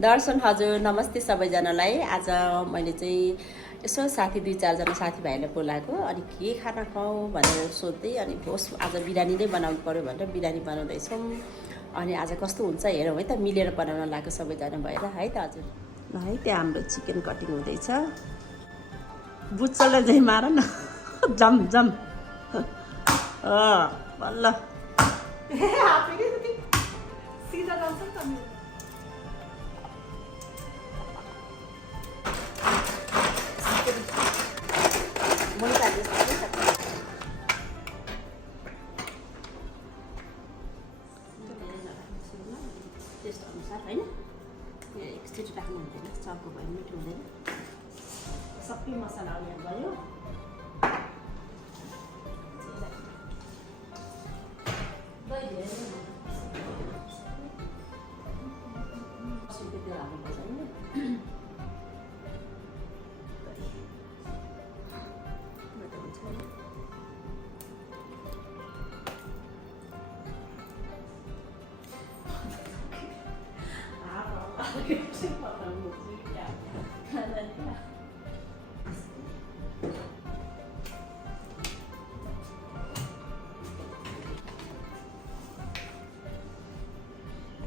दर्शन हजुर नमस्ते सबैजनालाई। आज मैले चाहिँ यसो साथी 2-4 जना साथीभाइलाई बोलाएको अनि के खाना खाउँ भनेर सोध्दै अनि होस् आज बिरयानी नै बनाउनु पऱ्यो भनेर बिरयानी बनाउँदैछौँ। अनि आज कस्तो हुन्छ हेरौँ है त, मिलेर बनाउन लाग्यो सबैजना भएर है त हजुर। ल है त्यहाँ हाम्रो चिकन कटिङ हुँदैछ। बुच्चोलाई चाहिँ मार न जम जम बल्ल टेस्ट अनुसार होइन, एकचोटि राख्नु हुँदैन, चर्को भयो मिठो हुँदैन। सबै मसलाहरू यहाँ गयो।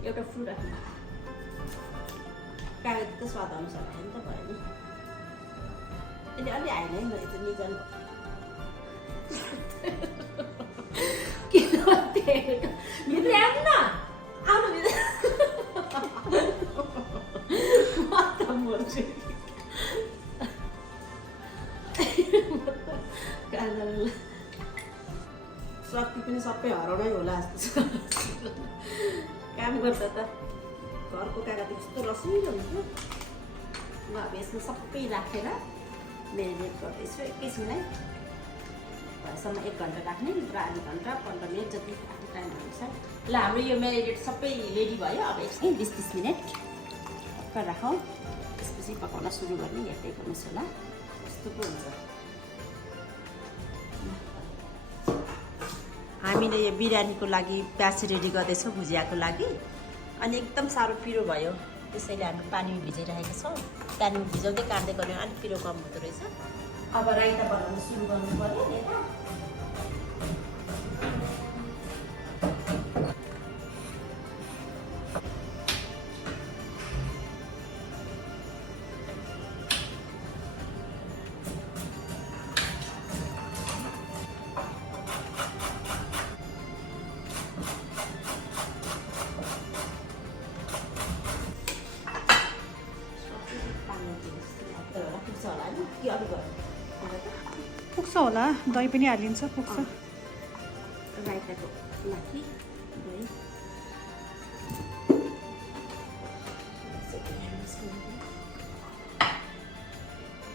एउटा फ्रुट राख्नु कागज त स्वाद अनुसार खायो नि त भयो नि। यसले अलि आएन है, मैले त निजन किन भित्र आउनु न आउनु म त मर्छु शक्ति पनि सबै हराउनै होला जस्तो छ। काम गर्दा त घरको कागज यस्तो रसिलो हुन्थ्यो। म अब यसमा सबै राखेर मेरिनेट गर्दैछु एकैछिनलाई। भएसम्म 1 घन्टा राख्ने र आधा घन्टा 15 मिनट जति आफ्नो टाइम अनुसार। ल हाम्रो यो मेरिनेट सबै रेडी भयो। अब एकछिन 20-30 मिनट पक्का राखौँ, त्यसपछि पकाउन सुरु गर्ने। हेर्दै गर्नुहोस् होला कस्तो पो हुन्छ। हामीले यो बिरयानीको लागि प्याज रेडी गर्दैछौँ भुजियाको लागि। अनि एकदम साह्रो पिरो भयो, त्यसैले हामी पानीमा भिजाइरहेका छौँ। पानीमा भिजाउँदै काट्दै गर्यो अलिक पिरो कम हुँदो रहेछ। अब राइता बनाउनु सुरु गर्नु पर्यो यता। पुग्छ होला, दही पनि हालिन्छ, पुग्छ। राइताको लागि दही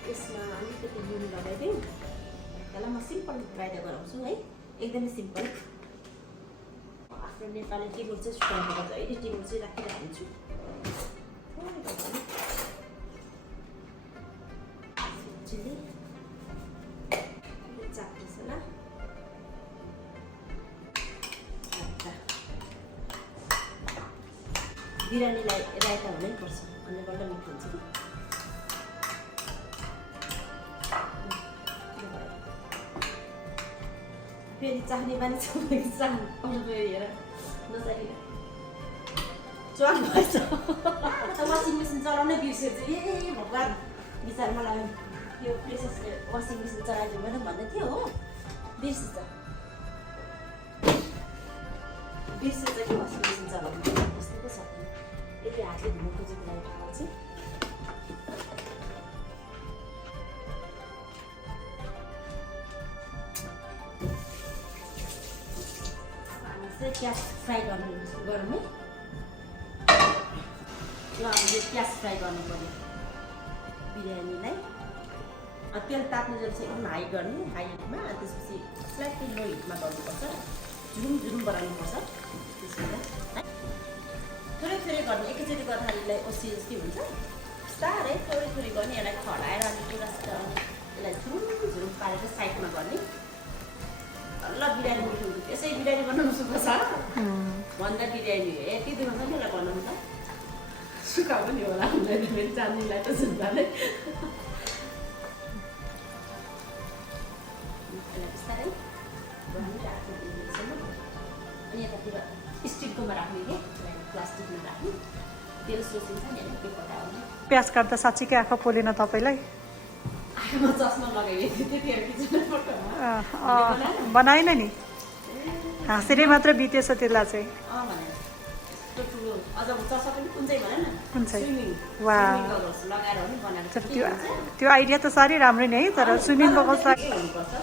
यसमा अलिकति नुन लगाइदिउँ। त्यसलाई म सिम्पल राइता गराउँछु है, एकदमै सिम्पल। आफ्नो नेपाली टिमुर चाहिँ सुकाउनु पर्छ, अहिले टिमुर चाहिँ राखिराखिदिन्छु। चिल्ली चाट मसला बिरयानीलाई राइता हुनैपर्छ, अनि बल्ल मिठो हुन्छ कि। फेरि चाख्ने मान्छे चाहनु हेर नचाहिने चल भएछ। वासिङ मेसिन चलाउनै बिर्सेछ। ए भगवान् बिचार मलाई यो प्रेसरले वासिङ मेसिन चलाइदिनु भएन भन्दै थियो हो, बिर्सेछ कि वासिङ मेसिन चलाउनु कस्तो पो सक्यो। यदि हातले धुनु खोजेको लागि ठाउँ चाहिँ प्याज फ्राई गरौँ है। ल अब यो प्याज फ्राई गर्नु पर्यो बिरयानीलाई। तेल ताप्ने जल चाहिँ एकदम हाई गर्ने, हाई हिटमा। त्यसपछि स्लाइटली लो हिटमा गर्नुपर्छ, झुरुम बनाउनुपर्छ। त्यसलाई थोरै गर्ने, एकैचोटि गर्दाखेरिलाई ओसी हुन्छ। बिस्तारै थोरै गर्ने, यसलाई खडाएर अनि पुरा यसलाई झुरुम पारेर साइडमा गर्ने। ल बिरयानी मिठो हुन्छ। त्यसै बिरयानी बनाउनु सुख छ भन्दा बिरयानी यति दिनमा पनि यसलाई बनाउनु त सुकाएको नि होला हामीलाई फेरि चाँदनीलाई त झुन्दाले बिस्तारै अनि यतातिर स्टिलकोमा राख्ने कि प्लास्टिकमा राख्ने तेल सोचिन्छ नि त्यो पकाउने प्याज काट्दा साँच्चीकै आँखा पोलेन तपाईँलाई म चस्मा लगाइदिएको थिएँ त्यतिखेर किचनमा फोटोमा बनाएन नि हाँसेरै मात्र बितेछ त्यसलाई चाहिँ भने यस्तो ठुलो अझ चस्मा पनि कुन चाहिँ भन न कुन चाहिँ स्विमिङ वा लगाएर पनि बनाएको तर त्यो आइडिया त साह्रै राम्रो नि है तर स्विमिङ गगल्स हुनुपर्छ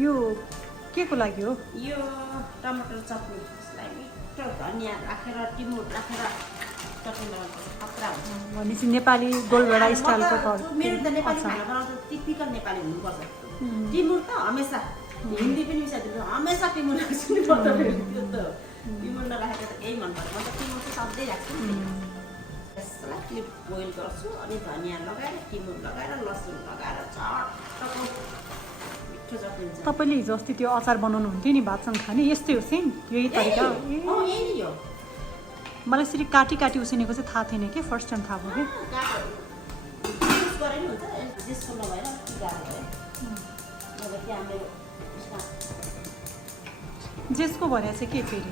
यो के को लागि हो यो टमाटर चटनी यसलाई मिठो धनियाँ राखेर टिमुर राखेर चटनी बनाउनु खतरा हुन्छ भनेपछि नेपाली गोलभेडा स्टाइलको मेरो त नेपाली खाना बनाउँदा टिपिकल नेपाली हुनुपर्छ टिमुर त हमेसा हिन्दी पनि मिसाइदिन्छ हमेसा टिमुर राख्छु नि म त त्यो त टिमुर नराखेको त केही मन पर्दैन म त टिमुर चाहिँ सधैँ राख्छु यसलाई क्लिप बोइल गर्छु अनि धनियाँ लगाएर टिमुर लगाएर लसुन लगाएर चटको तपाईँले हिजो अस्ति त्यो अचार बनाउनु हुन्थ्यो नि भातसँग खाने यस्तै हो सेम यही तरिका मलाई यसरी काटी काटी उसिनेको चाहिँ थाहा थिएन कि फर्स्ट टाइम थाहा भयो कि जेसको भने चाहिँ के फेरि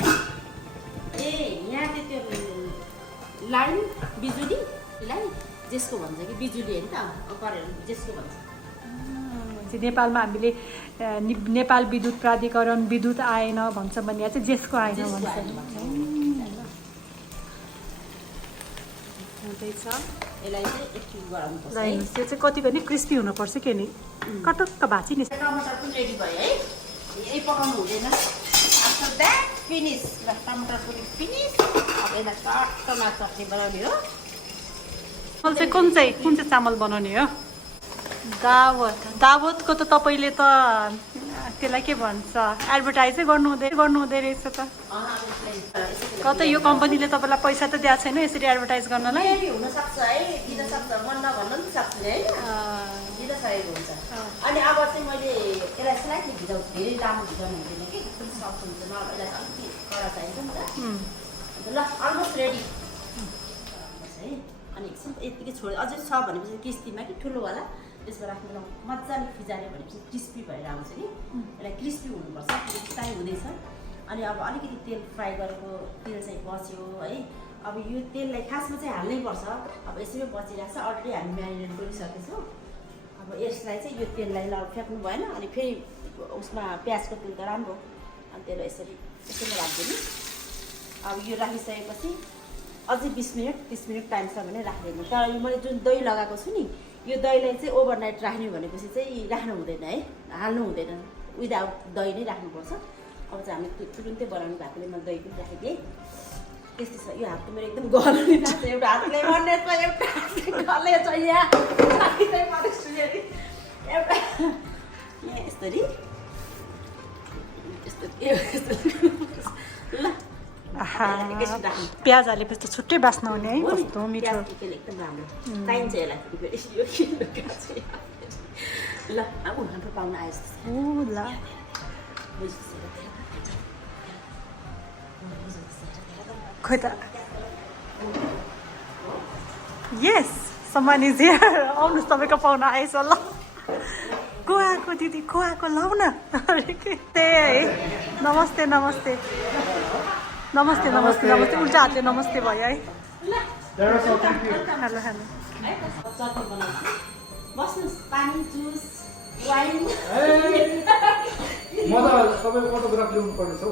यहाँ त्यो लाइन बिजुलीलाई जेसको भन्छ कि बिजुली होइन त जेसको भन्छ नेपालमा हामीले नेपाल विद्युत प्राधिकरण विद्युत आएन भन्छ भने चाहिँ जेसको आएन भन्छ त्यो चाहिँ कति गर्ने क्रिस्पी हुनुपर्छ के नि कटक्क भाँची नि टमाटर पनि रेडी भयो है यही पकाउनु हुँदैन आफ्टर द्याट फिनिस टमाटर पनि फिनिस अब यसलाई चट्टमा चटनी बनाउने हो कुन चाहिँ चामल बनाउने हो दावतको त तपाईँले त त्यसलाई के भन्छ एडभर्टाइजै गर्नु हुँदै रहेछ त कतै यो कम्पनीले तपाईँलाई पैसा त दिएको छैन यसरी एडभर्टाइज गर्नलाई हुनसक्छ है दिन सक्छ मन नभन्न पनि सक्छ है दिन सकेको हुन्छ अनि अब चाहिँ मैले यसलाई स्लाइटली भिजाउँछु धेरै लामो भिजाउनु हुँदैन कि सक्छ हुन्छ न यसलाई अलिकति कडा चाहिन्छ नि त ल अलमोस्ट रेडी है अनि एकछिन यतिकै छोड अझै छ भनेपछि किस्तीमा कि ठुलोवाला त्यसमा राख्नु मजाले फिजाल्यो भनेपछि क्रिस्पी भएर आउँछ कि यसलाई क्रिस्पी हुनुपर्छ टाइम हुँदैछ अनि अब अलिकति तेल फ्राई गरेको तेल चाहिँ बच्यो है अब यो तेललाई खासमा चाहिँ हाल्नै पर्छ अब यसैमा बचिरहेको छ अलरेडी हामी म्यारिनेट गरिसकेछौँ अब यसलाई चाहिँ यो तेललाई फ्याँक्नु भएन अनि फेरि उसमा प्याजको तेल त राम्रो अनि त्यसलाई यसैमा राखिदिनु अब यो राखिसकेपछि अझै 20 मिनट 30 मिनट टाइम छ भने राखिदिनु तर मैले जुन दही लगाएको छु नि यो दहीलाई चाहिँ ओभरनाइट राख्ने भनेपछि चाहिँ राख्नु हुँदैन है हाल्नु हुँदैन विदाउट दही नै राख्नुपर्छ अब चाहिँ हामी तुरुन्तै बनाउनु भएकोले मैले दही पनि राखिदिएँ त्यस्तै छ यो हात त मेरो एकदम गलो नि थाहा छ एउटा हातले मर्ने छ एउटा हातले गले छ यहाँ एउटा यसरी ल प्याज हालेपछि त छुट्टै बास्न हुने है कस्तो मिठो एकदम राम्रो चाहिन्छ यसलाई ल अब हाम्रो पाउन आयो ल खोइ त यस सम्मान इज हियर आउनुहोस् तपाईँको पाउन आएछ ल को आएको दिदी को आएको लाउ न है नमस्ते नमस्ते नमस्ते नमस्ते नमस्ते उल्टा हातले नमस्ते भयो है हेलो हेलो चटनी बनाउँछु बस्नुहोस् पानी जुस वाइन म त तपाईँको फोटोग्राफ ल्याउनु पर्नेछ हौ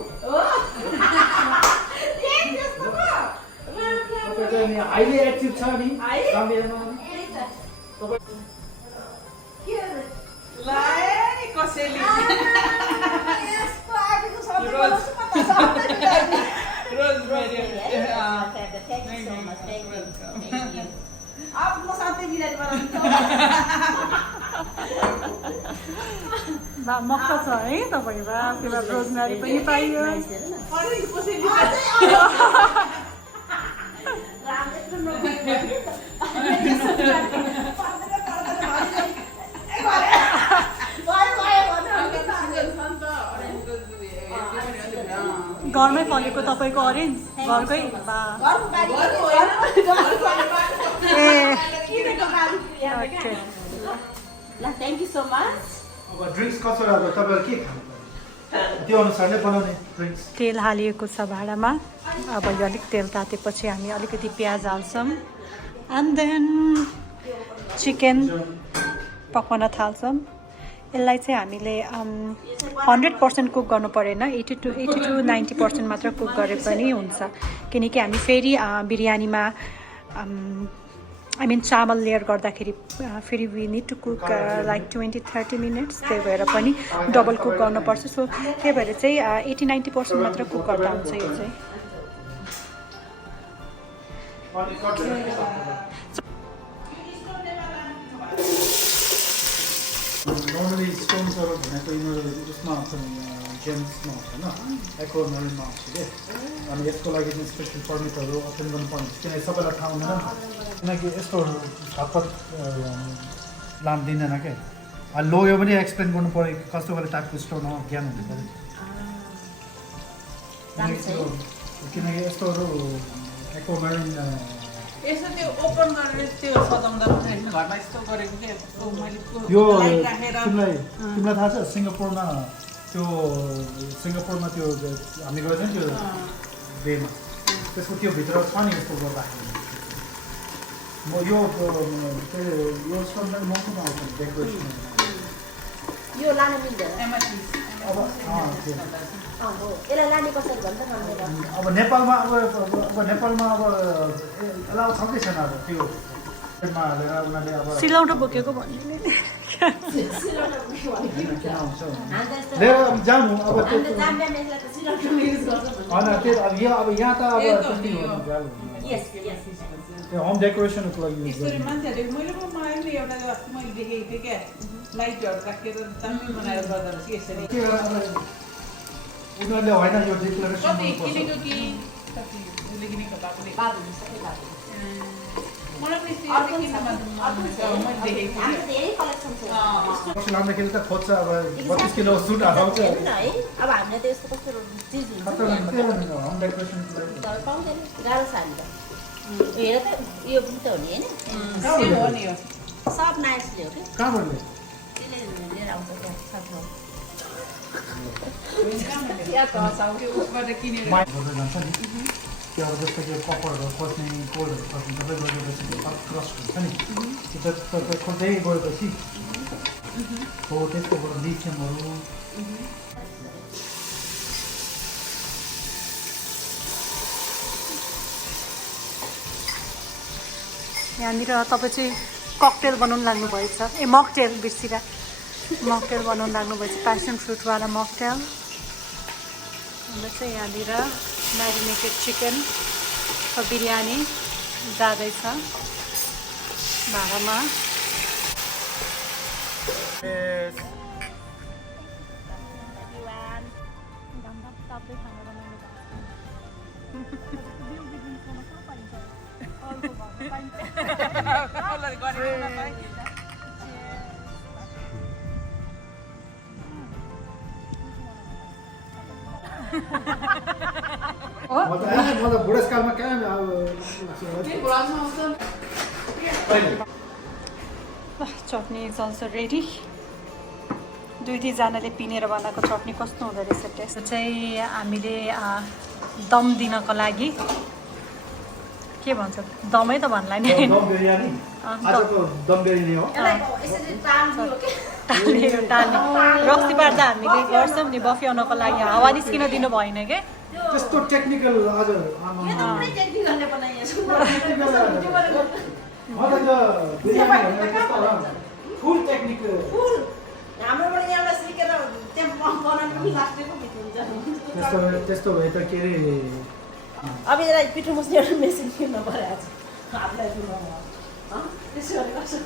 तपाईँ चाहिँ नि हाइली एक्टिभ छ नि काममा तपाईँ कसैले मक्क छ है तपाईँको रोजमेरी पनि पाइयो घरमै फलेको तपाईँको अरेन्ज घरकै बा ए थ्याङ्क यू सो मच। अब ड्रिङ्क्स कसरी अब तपाईँहरू के खानु त्यो अनुसारले बनाउने ड्रिङ्क्स तेल हालिएको छ भाँडामा। अब यो अलिक तेल तातेपछि हामी अलिकति प्याज हाल्छौँ एन्ड देन चिकन पकाउन थाल्छौँ। यसलाई चाहिँ हामीले 100% कुक गर्नु परेन, 80 to 90% मात्र कुक गरे पनि हुन्छ, किनकि हामी फेरि बिरयानीमा आई मिन चामल लेयर गर्दाखेरि फेरि we need to cook like 20-30 minutes, त्यही भएर पनि डबल कुक गर्नुपर्छ। सो त्यही भएर चाहिँ 80-90% मात्र कुक गर्दा हुन्छ यो चाहिँ। नर्मली स्टोन्सहरू भनेको यिनीहरू उसमा आउँछ जेम्समा आउँछ होइन, एक्वामरिनमा आउँछ कि। अनि यसको लागि चाहिँ स्पेसल पर्मिटहरू अप्लाई गर्नुपर्ने हुन्छ, किनकि सबैलाई थाहा हुँदैन, किनकि यस्तो हतपत लाँदिँदैन क्या। अनि लोग्यो पनि एक्सप्लेन गर्नु पऱ्यो कस्तो खाले टाइपको स्टोन हो, ज्ञान हुनु पऱ्यो। किनकि यस्तोहरू एक्वामरिन यसो त्यो ओपन गरेर त्यो सजाउँदा पनि होइन, घरमा यस्तो गरेको के मैले यो लाइट राखेर तिमीलाई थाहा छ सिङ्गापुरमा त्यो हामी गएको थियो नि त्यो डेमा, त्यसको त्यो भित्र छ नि यस्तो गर्दाखेरि म यो स्टोन पनि महँगो आउँछ डेकोरेसन। यो लान मिल्दैन। अब हो, यसलाई लाने कसरी भन्छ न मेरो। अब नेपालमा अब एलाउ छ कि छैन अब त्यो मा हालेर उनीहरूले अब सिलौटो बोकेको भन्ने लिएर जानु अब त्यो हामीले जाम्बियामा यसलाई त सिलौटो युज गर्छ भन्छ। होइन त्यो अब यहाँ त अब त्यति हो यस यस। त्यो होम डेकोरेसनको लागि युज यसरी गर्नु। मान्छेहरूले मैले पनि एउटा अस्ति मैले देखेको थिएँ क्या, लाइटहरू राखेर चाम्मी बनाएर गर्दो रहेछ यसरी। के गर्नु अब उनीहरूले होइन यो डिक्लेरेसन कति किनेको कि कति उसले किनेको बाबुले बात हुन्छ सबै बात हुन्छ। मलाई पनि यस्तो अर्को किन मन अर्को छ। मैले देखेको हाम्रो थिएँ। धेरै कलेक्सन छ। पछि लाँदाखेरि त खोज्छ अब 32 किलो सुट हाल्छ हेर्नु न है, अब हामीले त यस्तो कस्तो चिज हुन्छ नि खतरा हाम्रो। के भन्नु होम डेकोरेसनको लागि तर पाउँदैन, गाह्रो छ हामीलाई। हेर त यो पनि त हो नि होइन, सेम हो नि यो। सब नाइसले हो कि कहाँबाट ल्यायो? त्यसले लिएर आउँछ क्या साथमा। त्यो उसबाट किनेर माइक गर्दै जान्छ नि त्यो अब जस्तो कि कपरहरू खोज्ने कोल्डहरू खोज्ने सबै गएपछि क्रस हुन्छ नि त्यो त खोज्दै गएपछि हो त्यसकोबाट लिथियमहरू यहाँनिर तपाईँ चाहिँ ककटेल बनाउनु लाग्नुभएछ, ए मकटेल बिर्सिरा, मकटेल बनाउनु लाग्नुभएछ, प्यासन फ्रुटवाला मकटेल। अन्त चाहिँ यहाँनिर म्यारिनेटेड चिकन बिरयानी जाँदैछ भाँडामा। म त बुढेसकालमा कहाँ चटनी इज अल्सो रेडी। दुई दुईजनाले पिनेर बनाएको चटनी कस्तो हुँदो रहेछ टेस्ट चाहिँ हामीले दम दिनको लागि के भन्छ दमै त भन्ला नि दम बिरयानी आजको दम बिरयानी हो यसरी टाल्ने हो कि टाल्ने रक्सी पार्दा हामीले गर्छौँ नि बफ्याउनको लागि हावा निस्किन दिनु भएन के त्यस्तो टेक्निकल आज यो त पुरै टेक्निकलले बनाइएको फुल टेक्निकल फुल हाम्रोबाट यहाँबाट सिकेर त्यहाँ बनाउनु पनि लास्टैको भित्र हुन्छ। त्यस्तो भए त के अरे अब यसलाई पिठो मुस्ने एउटा मेसिन किन्नु पऱ्यो आज हातलाई त्यसो भने कसो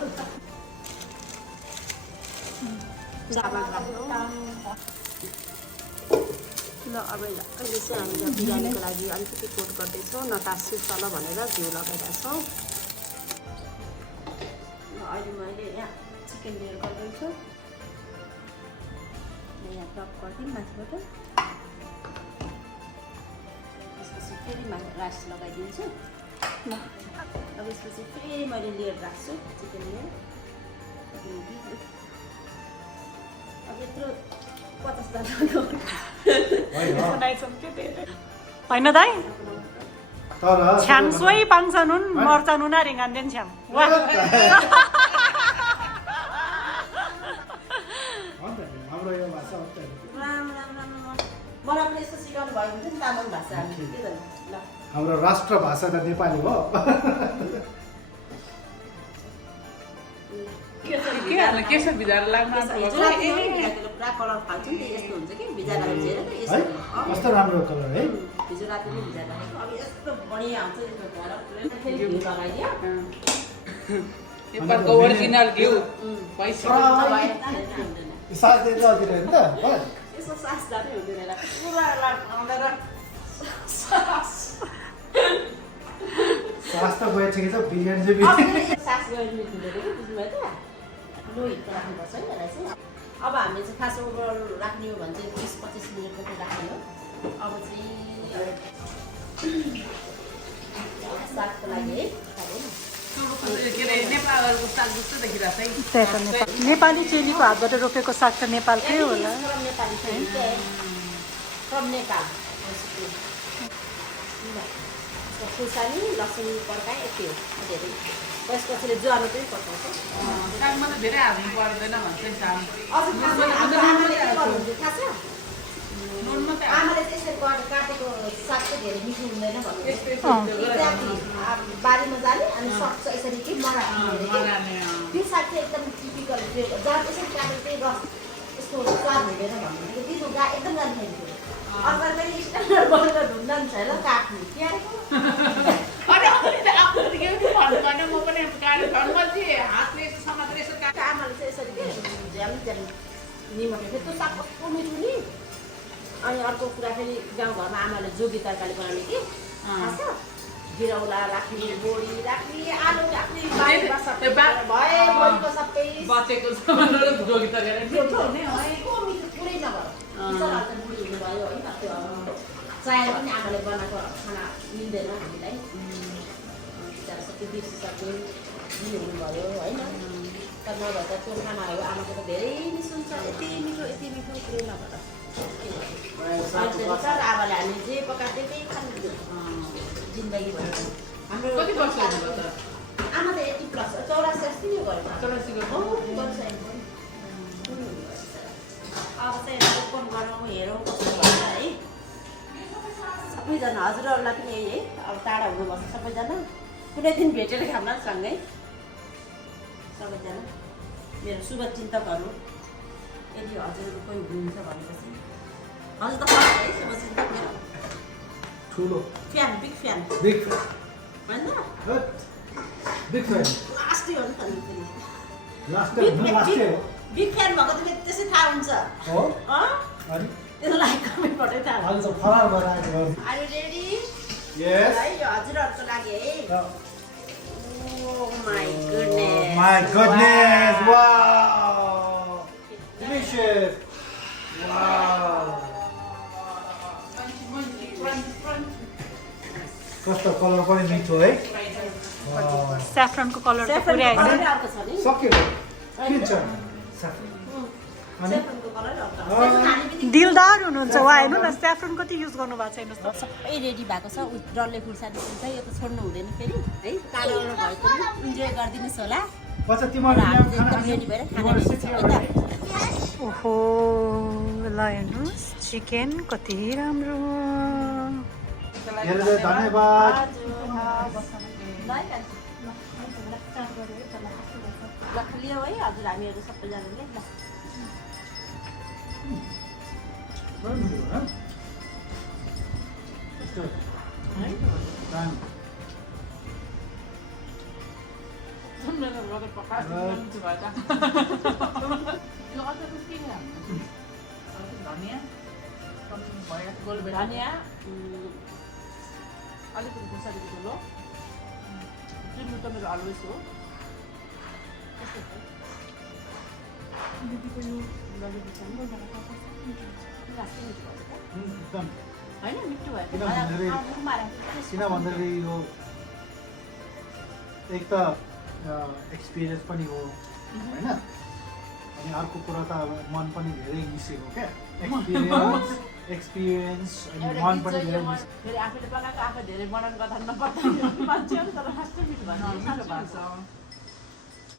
ल अब अहिले चाहिँ हामीले बिरयानीको लागि अलिकति कोट गर्दैछौँ नतासियोस् होला भनेर घिउ लगाइरहेको छौँ। अहिले मैले यहाँ चिकन लेयर गर्दैछु। यहाँ टप गरिदिउँ माथिबाट। त्यसपछि फेरि राइस लगाइदिन्छु। ल अब यसपछि फेरि मैले लेयर राख्छु चिकन लेयर। अब यत्रो 50 होइन दाइ छ्याम सोही पाङ्छ नुन मर्चा नुन रिङ्गान्देन छ्याम वा हाम्रो यो भाषा मलाई पनि यस्तो सिकाउनु भयो भने तामाङ भाषा ल हाम्रो राष्ट्र भाषा त नेपाली हो। के छ भिजाएर लाग्नु पुरा कलर फाल्छ नि यस्तो हुन्छ कि भिजाएर कस्तो राम्रो कलर है। हिजो राति नै भिजाएर राखेको अब यस्तो बढिया आउँछ यसको घर फेरि घिउ लगाइदियो। नेपालको ओरिजिनल घिउ पैसा सास दिन्छ अतिर हैन त यसो सास जानै हुँदैन पुरा आउँदैन सास त गएछ कि बिरयानी चाहिँ सास गएर मिट हुँदैन कि बुझ्नुभयो त। लो हिटको राख्नुपर्छ है यसलाई चाहिँ। अब हामीले चाहिँ खास ओभर राख्ने हो भने चाहिँ 20-25 मिनटको चाहिँ राख्ने हो। अब चाहिँ सागको लागि है नेपालको साग जस्तो देखिरहेको छ त्यही त नेपाली चेलीको हातबाट रोपेको साग त नेपालकै होला। नेपाली फ्रम नेपाल खुर्सानी लसुन पर्काएँ यति हो धेरै। त्यसपछिले ज्वानो पनि पकाउँछ। सागमा त धेरै हाल्नु पर्दैन भन्छ नि साग आमाले के गर्नुहुन्छ थाहा छ? नुन मात्रै आमाले चाहिँ यसरी काटेको साग चाहिँ धेरै मिठो हुँदैन भन्नु। बारीमा जाने अनि सक्छ यसरी कि मराने त्यो साग चाहिँ एकदम टिपिकल जहाँ यसरी काटेको चाहिँ रस यसको स्वाद हुँदैन भन्नु। दिनु एकदम जाने खाइदियो। अगर पनि स्ट्यान्डर्ड गरेर ढुङ्गा नि छैन काट्नु क्या आमाले चाहिँ यसरी के झ्याम झ्याम निमक त्यो साग कस्तो मिठो नि। अनि अर्को कुरा फेरि गाउँघरमा आमाले जोगी तरकारी बनाउने कि थाहा छ? बिरौला राख्ने बोडी राख्ने आलु राख्ने भए बोडीको सबै बचेको सामानहरू जोगी तरकारी पुरै नभएर बुढी हुनुभयो होइन त्यो चाहेर पनि आमाले बनाएको खाना मिल्दैन हामीलाई। बिचरा सबै बिर्सिसक्यो बुढी हुनुभयो होइन। तर नभए त त्यो खानाहरू आमाको त धेरै मिठो हुन्छ यति मिठो पुरै नभएर आमाले हामी जे पकाएको त्यही खानु जिन्दगी भएर हाम्रो कति वर्ष हुनुभयो त? आमा त 80+ 84 जति नै गरेको। 84 अब चाहिँ ओपन गरौँ हेरौँ कस्तो भन्छ है। सबैजना हजुरहरूलाई पनि यही है अब टाढा हुनुपर्छ सबैजना। कुनै दिन भेटेर खाऊँ सँगै सबैजना मेरो शुभचिन्तकहरू। यदि हजुरहरू कोही हुनुहुन्छ भनेपछि हजुर त फर्स्ट है शुभचिन्तक मेरो ठुलो फ्यान बिग फ्यान बिग होइन बिग फ्यान लास्टै हो नि त लास्ट बिग फ्यान भएको त त्यसै थाहा हुन्छ हो अनि त्यो लाइक कमेन्टबाटै थाहा आज त फरार भएर आएको आर यु रेडी यस है यो हजुरहरूको लागि है oh my goodness wow delicious wow कस्तो कलर पनि मिठो है। स्याफ्रनको कलर त पुरै आएछ। अर्को छ नि सक्यो किन छ सेफनको कलर अर्को दिलदार हुनुहुन्छ उहाँ हेर्नु न स्याफ्रन कति युज गर्नु भएको छ हेर्नुहोस् त। सबै रेडी भएको छ डल्ले खुर्सानी हुन्छ यो त छोड्नु हुँदैन फेरि है। कालो भयो पनि इन्जोय गरिदिनुहोस् होला। पछि तिमीहरू हामी चाहिँ एकदम रेडी भएर खाना रेडी छ है त। ओहो ल हेर्नुहोस् चिकन कति राम्रो। धेरै धेरै धन्यवाद। ल लियो है हजुर हामीहरू सबैजनाले ल धनियाँ गोलबेडा धनियाँ अलिकति खुर्सानीको ठुलो चिम्नु त मेरो अलवेज हो दिदीको यो एकदम होइन मिठो भयो किन भन्दाखेरि यो एक त एक्सपिरियन्स पनि हो होइन अनि अर्को कुरा त मन पनि धेरै मिसेको क्या एक्सपिरियन्स अनि मन पनि धेरै मिसेको फेरि आफूले पकाएको आफू धेरै बनाउनु गर्दा नपर्दैन मान्छे तर खासै मिठो भयो साह्रो भएको छ